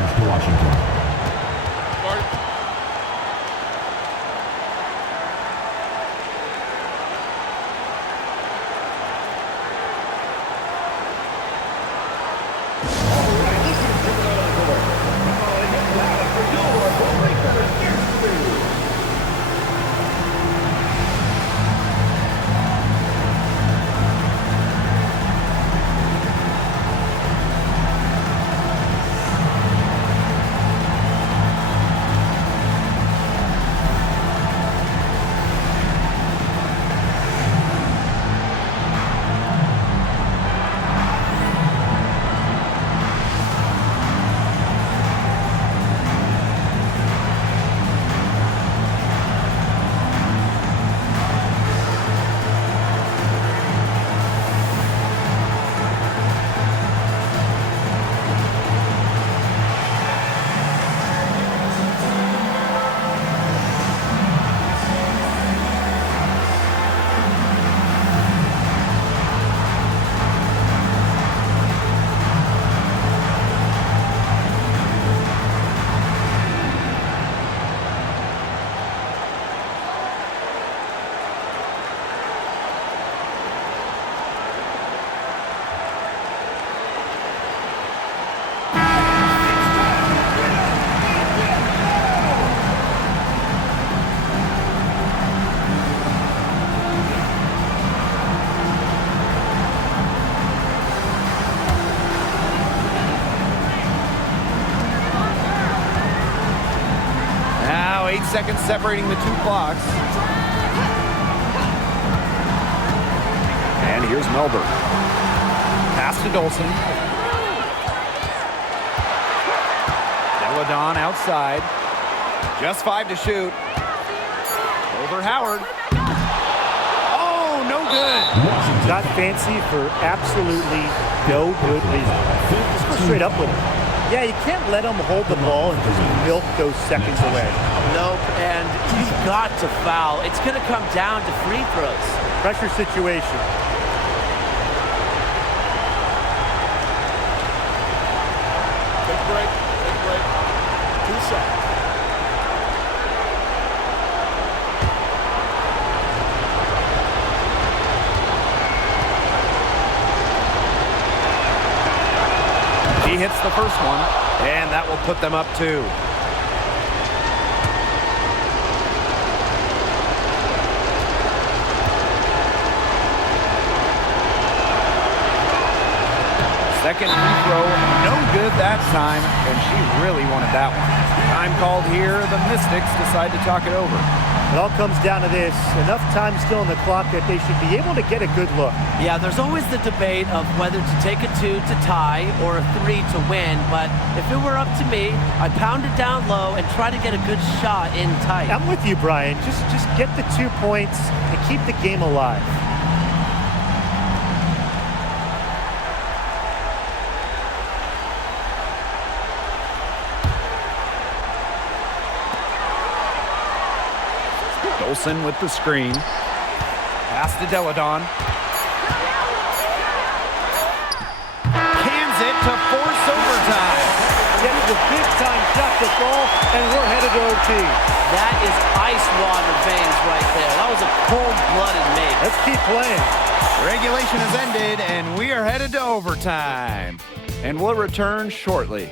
Now 8 seconds separating the two clocks. And here's Melbourne. Pass to Dolson. Deladon outside. Just 5 to shoot. Over Howard. Oh, no good. Got fancy for absolutely no good reason. Just go straight up with him. Yeah, you can't let them hold the ball and just milk those seconds away. Nope, and you've got to foul. It's going to come down to free throws. Pressure situation. Take a break. 2 seconds. He hits the first one, and that will put them up 2. Second free throw, no good that time, and she really wanted that one. Time called here, the Mystics decide to talk it over. It all comes down to this. Enough time still on the clock that they should be able to get a good look. Yeah, there's always the debate of whether to take a 2 to tie or a 3 to win, but if it were up to me, I'd pound it down low and try to get a good shot in tight. I'm with you, Brian. Just get the 2 points and keep the game alive. Olsen with the screen. Pass to Deladon. Cans it to force overtime. Gets the big-time shot to fall, and we're headed to OT. That is ice water veins right there. That was a cold-blooded make. Let's keep playing. Regulation has ended, and we are headed to overtime. And we'll return shortly.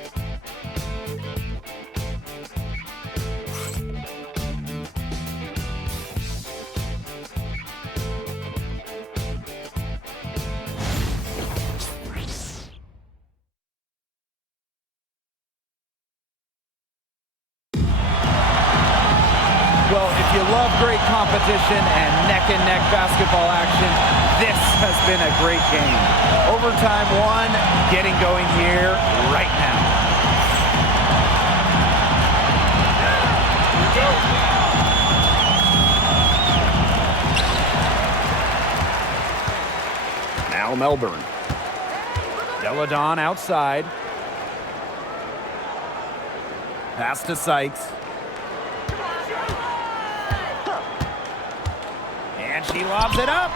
Well, if you love great competition and neck-and-neck basketball action, this has been a great game. Overtime 1, getting going here right now. Now Melbourne. Deladon outside. Pass to Sykes. And she lobs it up.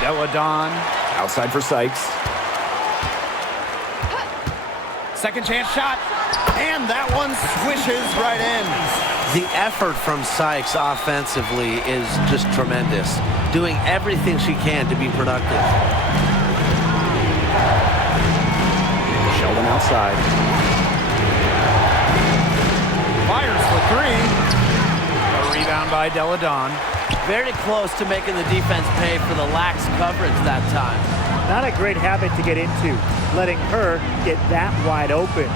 Deladon outside for Sykes. Second chance shot. And that one swishes right in. The effort from Sykes offensively is just tremendous. Doing everything she can to be productive. Sheldon outside. Fires for 3. A rebound by Deladon. Very close to making the defense pay for the lax coverage that time. Not a great habit to get into, letting her get that wide open.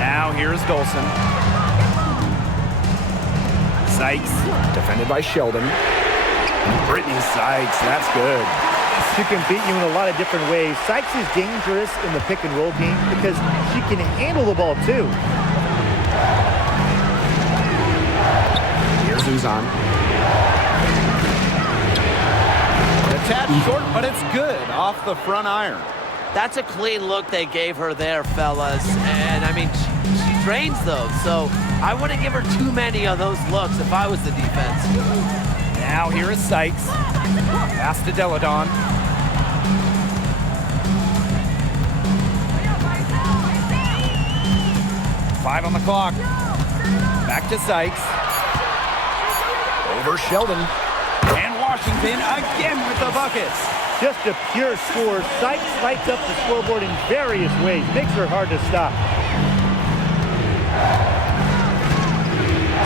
Now here's Dolson. Sykes, defended by Sheldon. Brittany Sykes, that's good. She can beat you in a lot of different ways. Sykes is dangerous in the pick and roll game because she can handle the ball too. Here's Uzan. A tad short, but it's good off the front iron. That's a clean look they gave her there, fellas. And, I mean, she drains those, so I wouldn't give her too many of those looks if I was the defense. Now here is Sykes. Pass to Deladon. Five on the clock. Back to Sykes. Over Sheldon. And Washington again with the buckets. Just a pure score. Sykes lights up the scoreboard in various ways. Makes her hard to stop.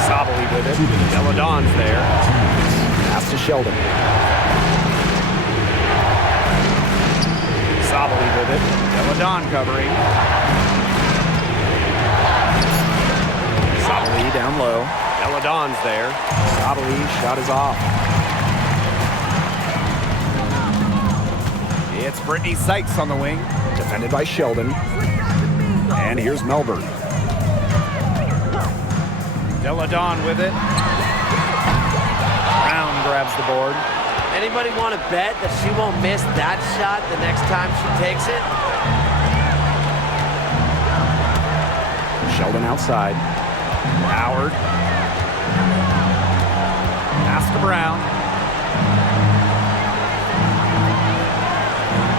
Sabali with it. Deladon's there. Pass to Sheldon. Sabali with it. Deladon covering. Sabali down low. Deladon's there. Sabali shot is off. It's Brittany Sykes on the wing. Defended by Sheldon. And here's Melbourne. Deladon with it. Brown grabs the board. Anybody want to bet that she won't miss that shot the next time she takes it? Sheldon outside. Howard. Pass to Brown.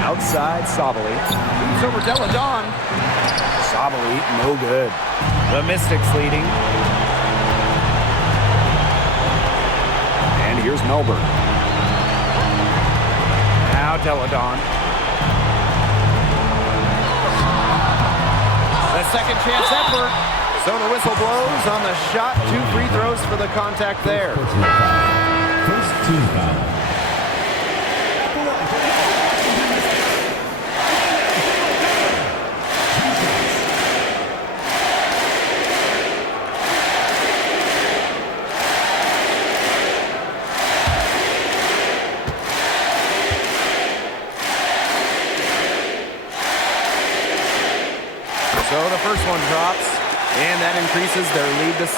Outside, Sabali. Moves over Deladon. Sabali, no good. The Mystics leading. And here's Melbourne. Now Deladon. The second chance effort. So the whistle blows on the shot. 2 free throws for the contact there. First team foul. So the first one drops, and that increases their lead to 6.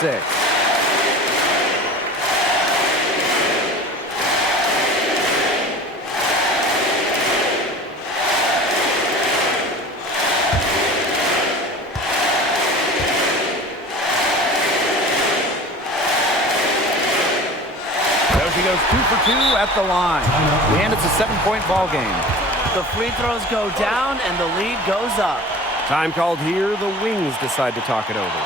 So she goes 2 for 2 at the line, and it's a 7-point ball game. The free throws go down, and the lead goes up. Time called here. The Wings decide to talk it over.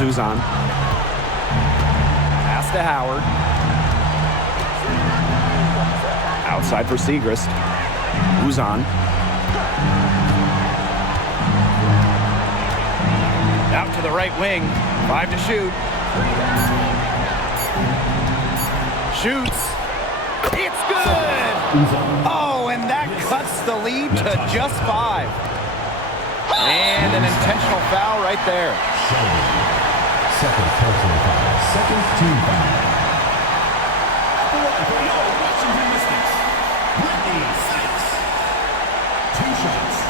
Uzan. Pass to Howard. Outside for Segrist. Uzan. Out to the right wing. 5 to shoot. Shoots. It's good! Oh, and that cuts the lead to just 5. And an intentional foul right there. Second personal foul. Second team foul. For your Washington Mystics, Whitney Sykes. 2 shots.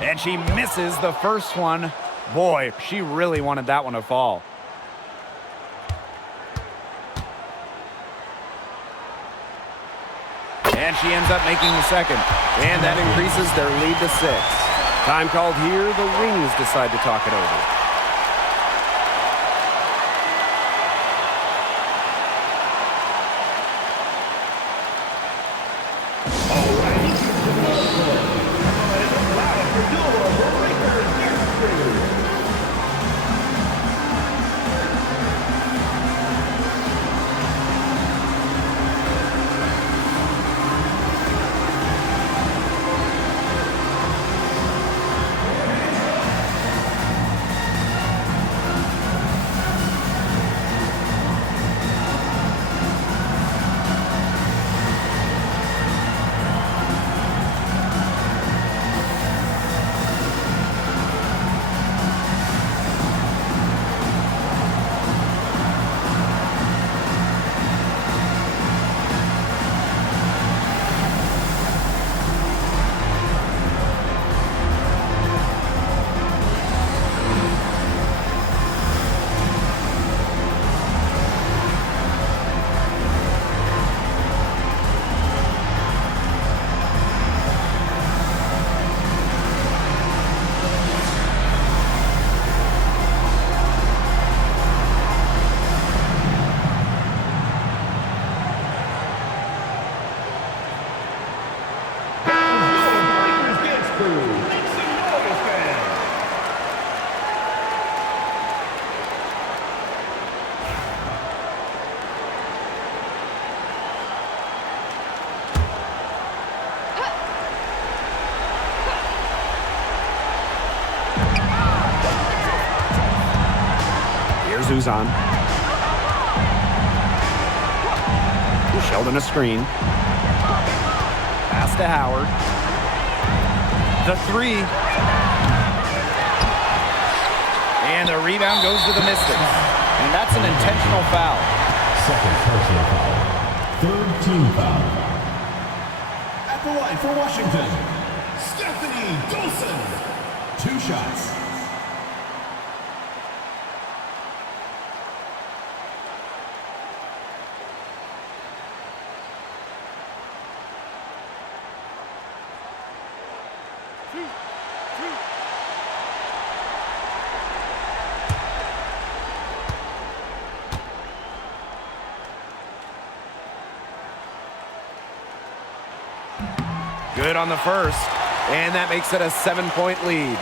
And she misses the first one. Boy, she really wanted that one to fall. And she ends up making the second. And that increases their lead to 6. Time called here. The Wings decide to talk it over. Zuzan. Sheldon a screen. Pass to Howard. The three. And the rebound goes to the Mystics. And that's an intentional foul. Second personal foul. Third team foul. At the line for Washington, Stephanie Dolson. 2 shots. Good on the first, and that makes it a 7-point lead.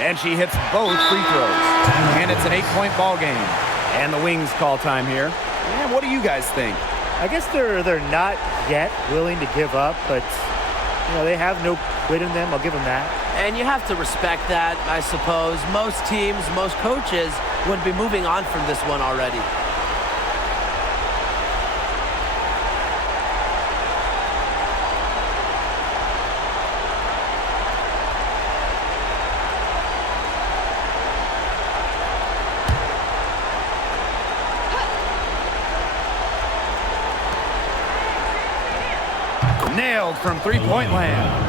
And she hits both free throws. And it's an 8-point ball game. And the Wings call time here. And what do you guys think? I guess they're not yet willing to give up, but they have no quit in them. I'll give them that. And you have to respect that, I suppose. Most teams, most coaches would be moving on from this one already. Nailed from three-point land.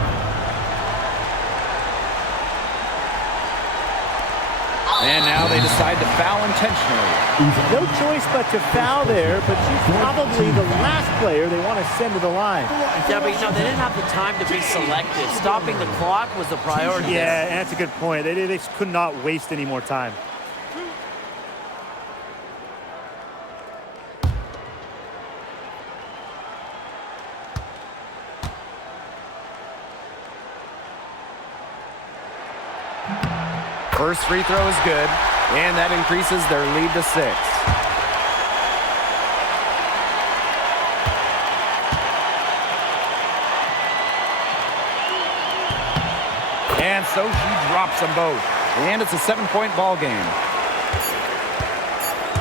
And now they decide to foul intentionally. No choice but to foul there, but she's probably the last player they want to send to the line. Yeah, but they didn't have the time to be selective. Stopping the clock was the priority. Yeah, and that's a good point. They could not waste any more time. First free throw is good, and that increases their lead to 6. And so she drops them both. And it's a 7-point ball game.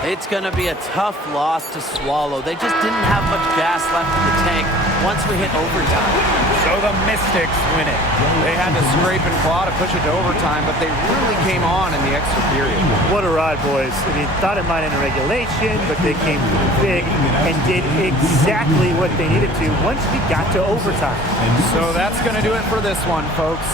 It's going to be a tough loss to swallow. They just didn't have much gas left in the tank once we hit overtime. So the Mystics win it. They had to scrape and claw to push it to overtime, but they really came on in the extra period. What a ride, boys. Thought it might end in regulation, but they came big and did exactly what they needed to once we got to overtime. So that's going to do it for this one, folks.